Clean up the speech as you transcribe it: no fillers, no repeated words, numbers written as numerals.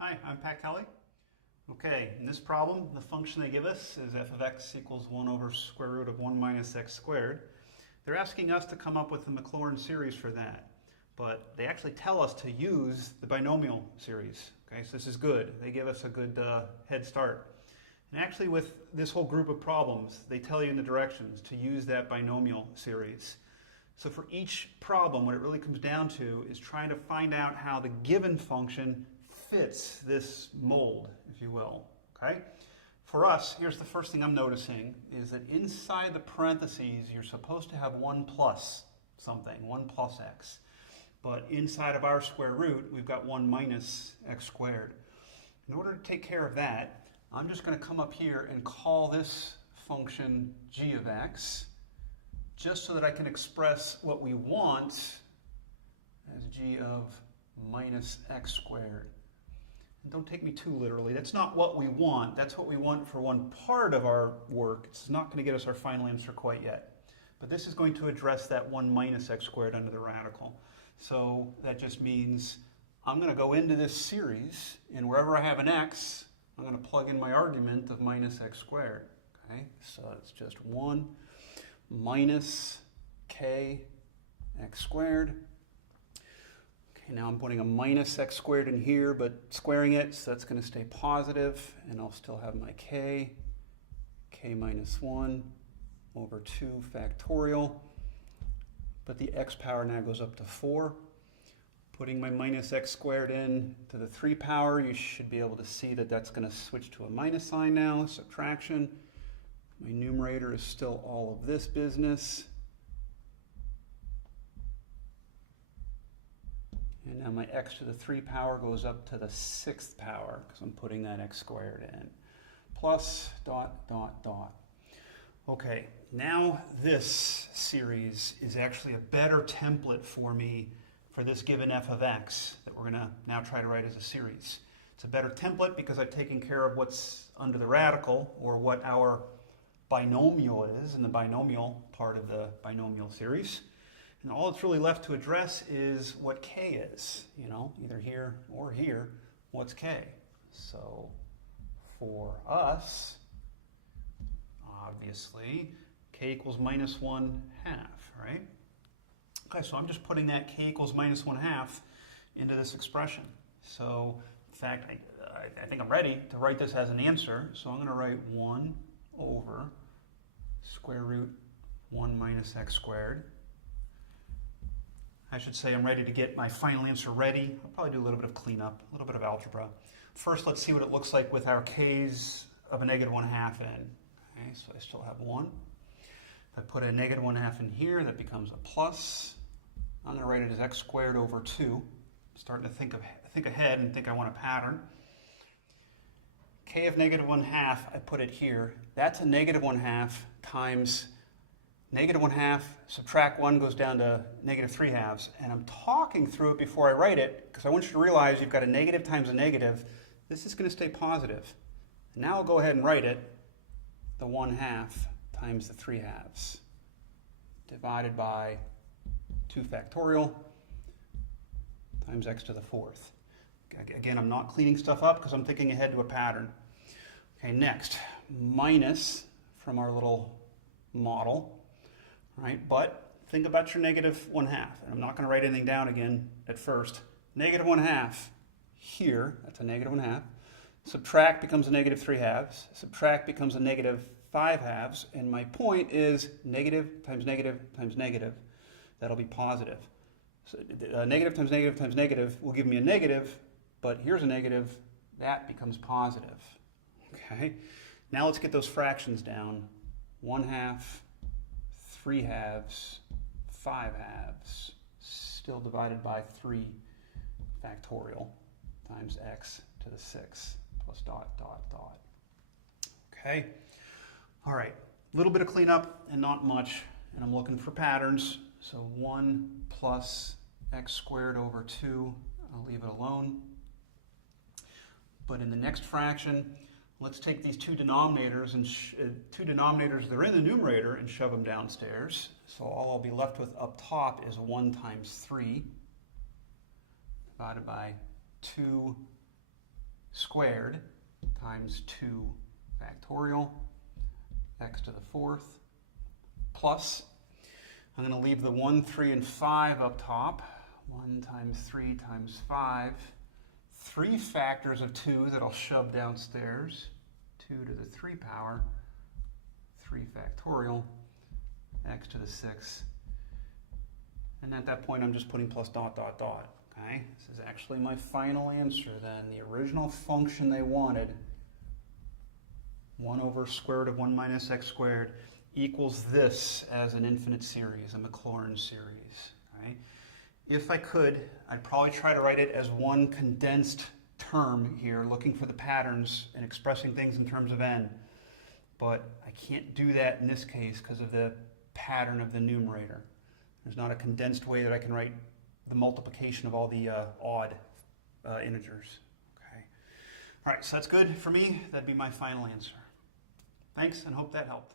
Hi, I'm Pat Kelly. Okay, in this problem, the function they give us is f of x equals 1 over square root of 1 minus x squared. They're asking us to come up with the Maclaurin series for that, but they actually tell us to use the binomial series. Okay, so this is good. They give us a good head start. And actually with this whole group of problems, they tell you in the directions to use that binomial series. So for each problem, what it really comes down to is trying to find out how the given function fits this mold, if you will. Okay? For us, here's the first thing I'm noticing, is that inside the parentheses, you're supposed to have 1 plus something, 1 plus x. But inside of our square root, we've got 1 minus x squared. In order to take care of that, I'm just going to come up here and call this function g of x, just so that I can express what we want as g of minus x squared. And don't take me too literally. That's not what we want. That's what we want for one part of our work. It's not going to get us our final answer quite yet. But this is going to address that 1 minus x squared under the radical. So that just means I'm going to go into this series, and wherever I have an x, I'm going to plug in my argument of minus x squared. Okay? So it's just 1 minus k x squared. Okay, now I'm putting a minus x squared in here, but squaring it, so that's going to stay positive, and I'll still have my k minus 1 over 2 factorial. But the x power now goes up to 4. Putting my minus x squared in to the 3 power, you should be able to see that that's going to switch to a minus sign now, subtraction. My numerator is still all of this business. And now my x to the 3 power goes up to the 6th power, because I'm putting that x squared in. Plus dot, dot, dot. Okay, now this series is actually a better template for me for this given f of x that we're going to now try to write as a series. It's a better template because I've taken care of what's under the radical, or what our binomial is in the binomial part of the binomial series. And all that's really left to address is what k is, either here or here. What's k? So for us, obviously, k equals minus 1 half, right? Okay, so I'm just putting that k equals minus 1 half into this expression. So, in fact, I think I'm ready to write this as an answer. So I'm going to write 1 over square root 1 minus x squared. I should say I'm ready to get my final answer ready. I'll probably do a little bit of cleanup, a little bit of algebra. First, let's see what it looks like with our k's of a negative 1 half in. Okay, so I still have 1. If I put a negative 1 half in here, that becomes a plus. I'm going to write it as x squared over 2. I'm starting to think ahead and think I want a pattern. K of negative 1 half, I put it here. That's a negative 1 half times negative 1 half, subtract 1 goes down to negative 3 halves. And I'm talking through it before I write it, because I want you to realize you've got a negative times a negative. This is going to stay positive. And now I'll go ahead and write it, the 1 half times the 3 halves, divided by 2 factorial times x to the 4th. Again, I'm not cleaning stuff up because I'm thinking ahead to a pattern. Okay, next, minus from our little model. Right, but think about your negative 1 half. And I'm not going to write anything down again at first. Negative 1 half here, that's a negative 1 half. Subtract becomes a negative 3 halves. Subtract becomes a negative 5 halves. And my point is negative times negative times negative. That'll be positive. So negative times negative times negative will give me a negative, but here's a negative. That becomes positive. Okay. Now let's get those fractions down. 1 half. 3 halves, 5 halves, still divided by 3 factorial times x to the 6th plus dot, dot, dot. Okay, all right, a little bit of cleanup and not much, and I'm looking for patterns. So 1 plus x squared over 2, I'll leave it alone. But in the next fraction, let's take these two denominators and two denominators that are in the numerator and shove them downstairs. So all I'll be left with up top is 1 times 3 divided by 2 squared times 2 factorial x to the 4th plus, I'm going to leave the 1, 3, and 5 up top. 1 times 3 times 5. 3 factors of 2 that I'll shove downstairs. 2 to the 3 power, 3 factorial, x to the 6. And at that point, I'm just putting plus dot, dot, dot. Okay? This is actually my final answer then. The original function they wanted, 1 over square root of 1 minus x squared, equals this as an infinite series, a Maclaurin series. Right? If I could, I'd probably try to write it as one condensed term here, looking for the patterns and expressing things in terms of n. But I can't do that in this case because of the pattern of the numerator. There's not a condensed way that I can write the multiplication of all the odd integers. Okay. All right, so that's good for me. That'd be my final answer. Thanks, and hope that helped.